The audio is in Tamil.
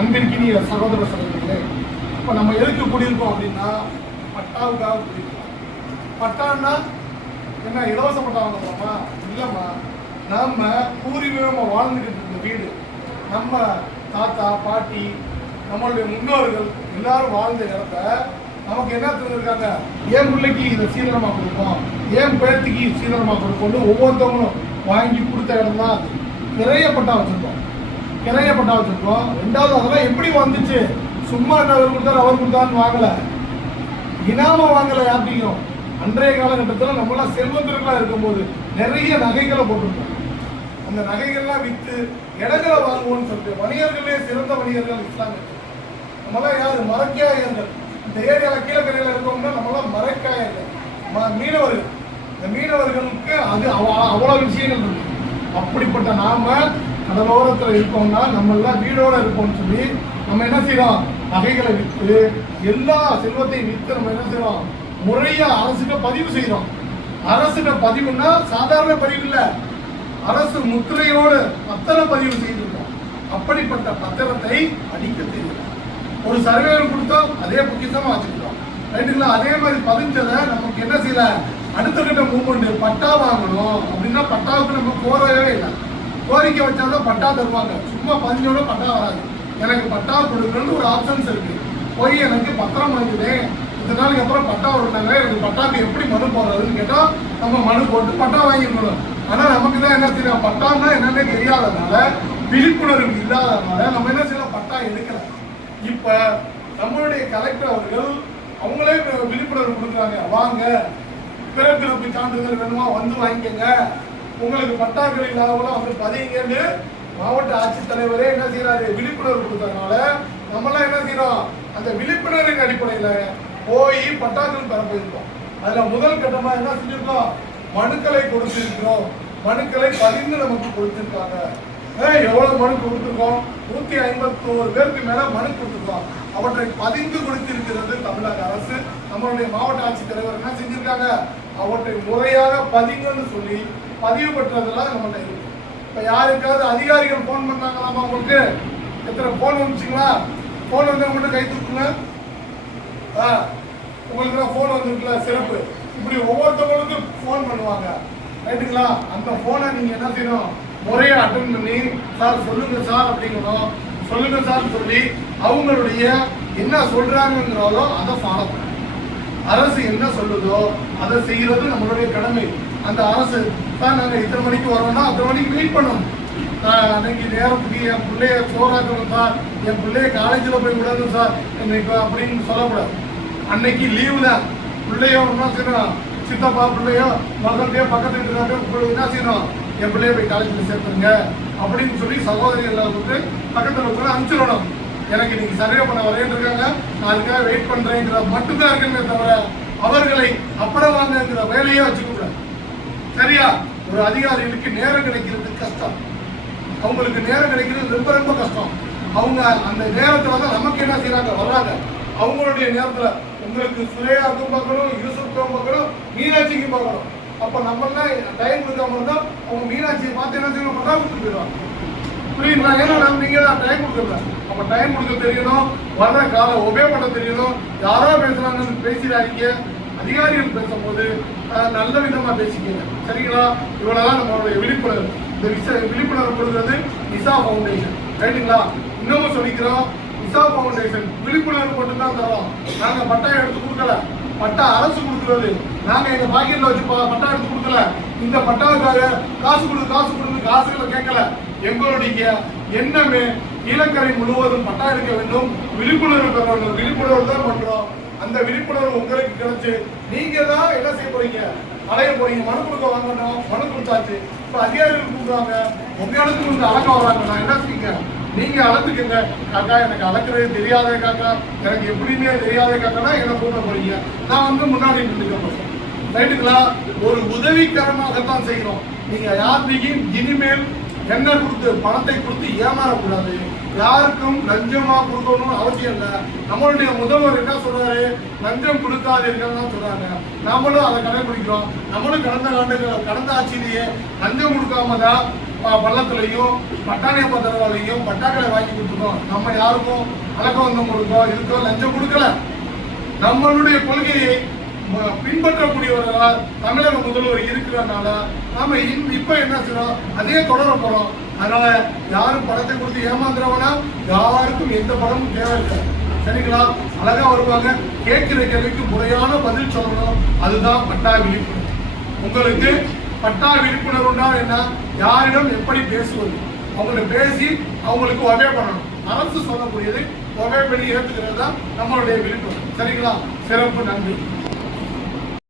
அன்பிற்கினிய சகோதர சகோதரிகளே, இப்போ நம்ம எதுக்கு குடியிருக்கோம் அப்படின்னா பட்டாவுக்காக குடியிருக்கோம். பட்டான்னா என்ன இலவச பட்டா வாங்கலாமா? இல்லைம்மா, நம்ம பூர்வீகமாக வாழ்ந்துக்கிட்டு இருந்த வீடு, நம்ம தாத்தா பாட்டி நம்மளுடைய முன்னோர்கள் எல்லாரும் வாழ்ந்த இடத்த நமக்கு என்ன தெரிஞ்சிருக்காங்க, ஏன் பிள்ளைக்கு இதை சீதனமாக கொடுப்போம், ஏன் பேத்திக்கு சீதனமாக கொடுப்போம்னு ஒவ்வொருத்தவங்களும் வாங்கி கொடுத்த இடம் தான் அது. கிரையப்பட்டா வச்சுருக்கோம். ரெண்டாவது அதெல்லாம் எப்படி வந்துச்சு? சும்மா அவர் கொடுத்தான்னு வாங்கலை, இனாம வாங்கலை. யார்ட்டையும் அன்றைய காலகட்டத்தில் நம்மளாம் செல்வந்தர்களாக இருக்கும்போது நிறைய நகைகளை போட்டிருக்கோம். அந்த நகைகள்லாம் விற்று இடங்களை வாங்குவோம்னு சொல்லிட்டு வணிகர்களே சிறந்த வணிகர்கள் இஸ்லாமியர்கள். நம்மளாம் யாரு? மரக்காயர்கள். இந்த ஏரியாவில் கீழக்கரையில் இருக்கோம்னா நம்மளாம் மரக்காயர்கள், மீனவர்கள். இந்த மீனவர்களுக்கு அது அவ்வளோ விஷயங்கள் இருக்கு. அப்படிப்பட்ட நாம கடலோரத்தில் இருக்கோம்னா நம்மளாம் வீடோட இருப்போம்னு சொல்லி நம்ம என்ன செய்யறோம்? நகைகளை விற்று எல்லா செல்வத்தையும் விற்று நம்ம என்ன செய்யறோம்? முறையா அரசுக்கு பதிவு செய்யறோம். அரசுக்கு பதிவுன்னா சாதாரண பதிவு இல்லை, அரசு முத்திரையோடு பத்திர பதிவு செய்திருக்கோம். அப்படிப்பட்ட பத்திரத்தை அடிக்க தெரியல. ஒரு சர்வேவர் கொடுத்தோம், அதே பொக்கிஷமா வச்சுக்கிட்டோம். ரைட்டுங்களா? அதே மாதிரி பதிஞ்சதை நமக்கு என்ன செய்யல, அடுத்த கட்ட மூவ்மெண்ட் பட்டா வாங்கணும் அப்படின்னா பட்டாவுக்கு நம்ம கோரவே இல்லை. கோரிக்கை வச்சாதான் பட்டா தருவாங்க. சும்மா பதிஞ்சோட பட்டா வராது. எனக்கு பட்டா கொடுக்கணும்னு ஒரு ஆப்ஷன்ஸ் இருக்கு. போய் எனக்கு பத்திரம் வாங்குது, இத்தனை நாளைக்கு அப்புறம் பட்டா விட்டாங்க, எனக்கு பட்டாவுக்கு எப்படி மனு போடுறதுன்னு கேட்டால் நம்ம மனு போட்டு பட்டா வாங்கிக்கணும். ஆனால் நமக்கு தான் என்ன செய்யலாம், பட்டான்னா என்னன்னே தெரியாதனால, விழிப்புணர்வு இல்லாதனால நம்ம என்ன செய்யலாம், பட்டா எடுக்கல. இப்போ நம்மளுடைய கலெக்டர் அவர்கள் அவங்களே விழிப்புணர்வு கொடுக்குறாங்க. வாங்க, பிறப்பிறப்பு சான்றிதழ் வேணுமா வந்து வாங்கிக்கங்க, உங்களுக்கு பட்டாக்கள் இல்லாதவங்களும் வந்து பதிங்கன்னு மாவட்ட ஆட்சித்தலைவரே என்ன செய்யறாரு, விழிப்புணர்வு கொடுத்ததுனால நம்மளாம் என்ன செய்யறோம், அந்த விழிப்புணர்வின் அடிப்படையில போய் பட்டாக்கள் பெற போயிருக்கோம். அதுல முதல் கட்டமா என்ன செஞ்சிருக்கோம், மனுக்களை கொடுத்திருக்கிறோம். மனுக்களை பதிந்து நமக்கு கொடுத்திருக்காங்க. எவ்வளவு மனு கொடுத்துருக்கோம்? 151 பேருக்கு மேல மனு கொடுத்துருக்கோம். அவற்றை பதிந்து கொடுத்திருக்கிறது தமிழக அரசு. நம்மளுடைய மாவட்ட ஆட்சித்தலைவர் என்ன செஞ்சிருக்காங்க, அவற்றை முறையாக பதிங்கன்னு சொல்லி பதிவு பெற்றதெல்லாம் நம்மகிட்ட இருக்கு. இப்ப யாருக்காவது அதிகாரிகள் போன் பண்ணாங்களாமா, உங்களுக்கு எத்தனை போன் வந்துச்சுங்களா? போன் வந்து உங்கள்கிட்ட கை தூக்குங்க. உங்களுக்கு போன் வந்துருக்குல்ல, சிறப்பு. இப்படி ஒவ்வொருத்தவங்களுக்கும் போன் பண்ணுவாங்க. ரைட்டுங்களா? அந்த போனை நீங்க என்ன செய்யணும், முறையை அட்டன் பண்ணி சார் சொல்லுங்க சார் அப்படிங்கணும். சொல்லுங்க சார் சொல்லி அவங்களுடைய என்ன சொல்றாங்கிறதோ அதை ஃபாலோ பண்ணணும். அரசு என்ன சொல்லுதோ அதை செய்யறது நம்மளுடைய கடமை. அந்த அரசு தான் நாங்கள் இத்தனை மணிக்கு வரோம்னா அத்தனை மணிக்கு வெயிட் பண்ணணும். அன்னைக்கு நேரத்துக்கு என் பிள்ளைய சோறாக்கணும் சார், என் பிள்ளைய காலேஜில் போய் விடணும் சார் இன்னைக்கு அப்படின்னு சொல்லக்கூடாது. அன்னைக்கு லீவு தான். பிள்ளையோ என்ன செய்யணும், சித்தப்பா பிள்ளையோ மகன்டையோ பக்கத்து வீட்டுக்காரோ என்ன செய்யணும், என் பிள்ளைய போய் காலேஜில் சேர்த்துருங்க அப்படின்னு சொல்லி சகோதரிகள் வந்து பக்கத்தில் இருக்கிற அனுப்பிச்சிடணும். எனக்கு இன்னைக்கு சர்வே பண்ண வரேன்னு இருக்காங்க, நான் அதுக்காக வெயிட் பண்றேங்கிற மட்டும்தான் இருக்குமே தவிர அவர்களை அப்படம் வாங்குங்கிற வேலையே வச்சுக்கூடாது. சரியா? ஒரு அதிகாரிகளுக்கு நேரம் கிடைக்கிறது கஷ்டம், அவங்களுக்கு நேரம் கிடைக்கிறது ரொம்ப ரொம்ப கஷ்டம். அவங்க அந்த நேரத்துல தான் நமக்கு என்ன செய்யறாங்க, வர்றாங்க. அவங்களுடைய நேரத்துல உங்களுக்கு சுரேயாவுக்கும் பார்க்கணும், யூசுஃப்க்கும் பார்க்கணும், மீனாட்சிக்கும் பார்க்கணும். அப்ப நம்மளாம் டைம் கொடுக்காம இருந்தா அவங்க மீனாட்சியை பார்த்து என்ன செய்யணும், பட்டா கொடுத்துட்டு போயிடுவாங்க. புரியுங்களா? ஏன்னா நம்ம நீங்க தான் டைம் கொடுக்கல. அப்ப டைம் கொடுக்க தெரியணும், வர்ற காலம் ஒபே பண்ண தெரியணும். யாரோ பேசுறாங்கன்னு பேசிடாதீங்க. அதிகாரிகள் பேசும்போது நல்ல விதமா பேசிக்கங்க. சரிங்களா? இவ்வளவுதான் நம்மளுடைய விழிப்புணர்வு. இந்த விழிப்புணர்வு கொடுக்கிறது நிசா ஃபவுண்டேஷன். ரைட்டுங்களா? இன்னமும் சொல்லிக்கிறோம், நிசா ஃபவுண்டேஷன் விழிப்புணர்வு மட்டும்தான் தரோம். நாங்க பட்டா எடுத்து கொடுக்கல, பட்டா அரசு கொடுக்குறது. நாங்க எங்க பாக்கெட்ல வச்சு பட்டா எடுத்து கொடுக்கல. இந்த பட்டாவுக்காக காசு கொடுத்து காசுகளை கேட்கல. எங்களுடைய எண்ணமே கீழக்கரை முழுவதும் பட்டா எடுக்க வேண்டும், விழிப்புணர்வு பெற வேண்டும். விழிப்புணர்வு தான் பண்றோம். அந்த விழிப்புணர்வு உங்களுக்கு கிடைச்சு நீங்க தான் என்ன செய்ய போறீங்க, அலைய போறீங்க. மனு கொடுக்க வாங்கணும், மனு கொடுத்தாச்சு. இப்ப அதிகாரிகள் கூப்பிடுவாங்க, உங்க இடத்துக்கு வந்து அளக்க வராங்க. நான் என்ன செய்யுங்க, நீங்க அளந்துக்குங்க. காக்கா எனக்கு அளக்குறது தெரியாத காக்கா, எனக்கு எப்படின்னே தெரியாத காக்கா என்ன கூப்பிட போறீங்க, நான் வந்து முன்னாடி நின்றுக்க. ரைட்டுங்களா? ஒரு உதவிகரமாகத்தான் செய்யணும். நீங்க யாருக்கும் இனிமேல் என்ன கொடுத்து பணத்தை கொடுத்து ஏமாறக்கூடாது. யாருக்கும் லஞ்சமா கொடுக்கணும்னு அவசியம் இல்லை. நம்மளுடைய முதல்வர் என்ன சொல்றாரு, லஞ்சம் கொடுக்காதீர்கள் தான் சொல்றாங்க. நம்மளும் அதை கடைபிடிக்கிறோம். நம்மளும் கடந்த ஆட்சியிலேயே லஞ்சம் கொடுக்காம தான் பள்ளத்துலையும் பட்டாணியப்ப தருவாலையும் பட்டாக்களை வாங்கி கொடுத்துருக்கோம். நம்ம யாருக்கும் அழகம் வந்தவங்களுக்கோ இதுக்கோ லஞ்சம் கொடுக்கல. நம்மளுடைய கொள்கையை பின்பற்றக்கூடியவர்களால் தமிழக முதல்வர் இருக்கிறதுனால நாம இப்ப என்ன செய்யறோம், அதே தொடர போறோம். அதனால யாரும் படத்தை கொடுத்து ஏமாந்துறவனா யாருக்கும் எந்த படமும் தேவையில்லை. சரிங்களா? அழகா வருவாங்க, கேட்கிற கேள்விக்கு முறையான பதில் சொல்லணும். அதுதான் பட்டா விழிப்புணர்வு. உங்களுக்கு பட்டா விழிப்புணர்வுனா என்ன, யாரிடம் எப்படி பேசுவது, அவங்கள்ட்ட பேசி அவங்களுக்கு ஒபே பண்ணணும். அரசு சொல்லக்கூடியது ஒபே பண்ணி ஏற்றுக்கிறது தான் நம்மளுடைய விழிப்புணர்வு. சரிங்களா? சிறப்பு, நன்றி.